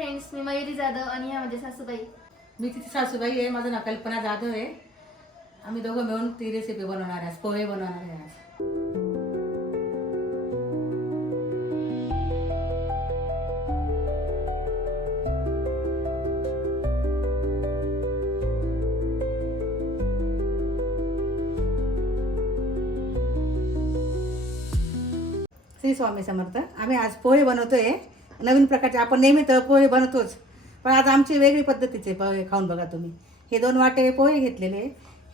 Friends, मी मयुरी जाधव आणि ह्या माझ्या सासूबाई. मी तिची सासूबाई आहे. माझं नाव कल्पना जाधव आहे. आम्ही दोघं मिळून ती रेसिपी बनवणार आहे. पोहे बनवणार आहे आज. श्री स्वामी समर्थ. आम्ही आज पोहे बनवतोय. नवीन प्रकारचे. आपण नेहमी तर पोहे बनवतोच, पण आज आमची वेगळी पद्धतीचे पोहे खाऊन बघा तुम्ही. हे 2 वाटे पोहे घेतलेले.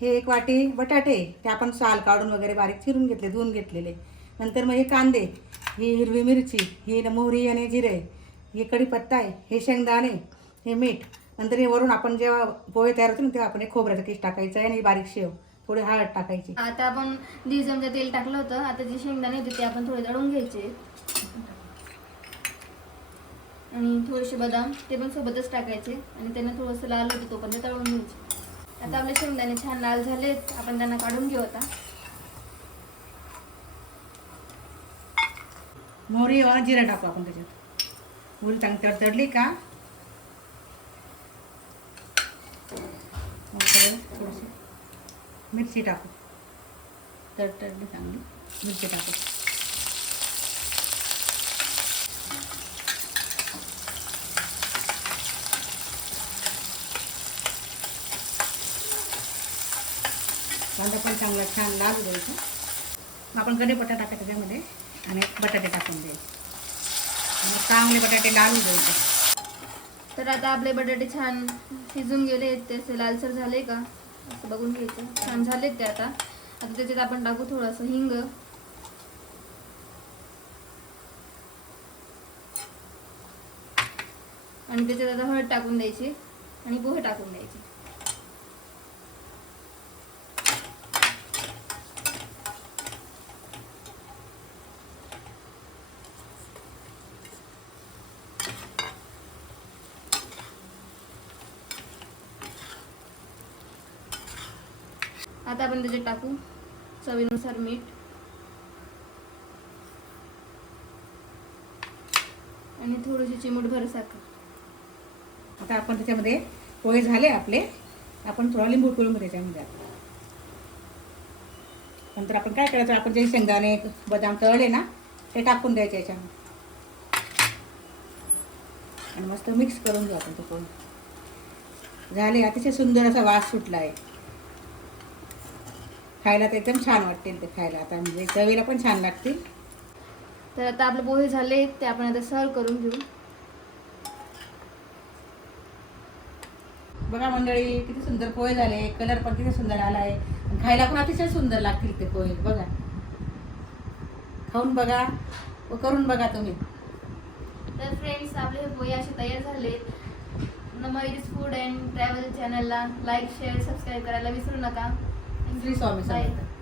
हे 1 वाटी बटाटे, ते आपण साल काढून वगैरे बारीक चिरून घेतले, धुवून घेतलेले. नंतर मग हे कांदे, ही हिरवी मिरची, ही मोहरी आणि जिरे, हे कढीपत्ता आहे, हे शेंगदाणे, हे मीठ. नंतर हे वरून आपण जेव्हा पोहे तयार होतो ना तेव्हा आपण हे खोबऱ्याचं किस टाकायचं आहे आणि बारीक शेव, थोडी हळद टाकायची. आता आपण 1.5 चमचा तेल टाकलं होतं. आता जे शेंगदाणे होते ते आपण थोडे तळून घ्यायचे आणि थोडेसे बदाम ते पण सोबतच टाकायचे आणि त्यांना थोडंसं लाल होतं तोपर्यंत तळून घ्यायचे. आता आपले शेंगदाणे छान लाल झालेत. आपण त्यांना काढून घेऊ. आता मोहरी आणि जिरा टाकू आपण त्याच्यात. मोहरी चांगली तडतडली का मग थोडीशी मिरची टाकू. तडतडली चांगली मिरची टाकू. कांदा पण चांगला छान लाल द्यायचा. मग आपण कढीपत्ता टाकायचा त्यामध्ये आणि बटाटे टाकून द्यायचे आणि चांगले बटाटे लालू द्यायचे. तर आता आपले बटाटे छान शिजून गेले. ते असे लालसर झाले का असं बघून घ्यायचं. छान झालेत ते. आता त्याच्यात आपण टाकू थोडंसं हिंग आणि त्याच्यात आता हळद टाकून द्यायची आणि पोहे टाकून द्यायचे. आता आपण त्याच्यात टाकू चवीनुसार मीठ आणि थोडीशी चिमूटभर साखर. आता आपण त्याच्यामध्ये पोहे झाले आपले. आपण थोडा लिंबू पिळून त्याच्यामध्ये. नंतर आपण काय करायचं, आपण जे शेंगदाणे बदाम तळले ना ते टाकून द्यायचे याच्यामध्ये आणि मस्त मिक्स करून घेऊ आपण ते पोहे. झाले. अतिशय सुंदर असा वास सुटला आहे. खायला तर एकदम छान वाटतील ते खायला. आता म्हणजे चवीला पण छान लागतील. तर आता आपले पोहे झाले. ते आपण आता सर्व करून घेऊ. बघा मंडळी, किती सुंदर पोहे झाले. कलर पण किती सुंदर आला आहे. खायला पण अतिशय सुंदर लागतील ते पोहे. बघा, खाऊन बघा व करून बघा तुम्ही. तर फ्रेंड्स, आपले हे पोहे असे तयार झाले. मयुरीज फूड अँड ट्रॅव्हल चॅनलला लाईक, शेअर, सबस्क्राईब करायला विसरू नका. श्री स्वामी समर्थ.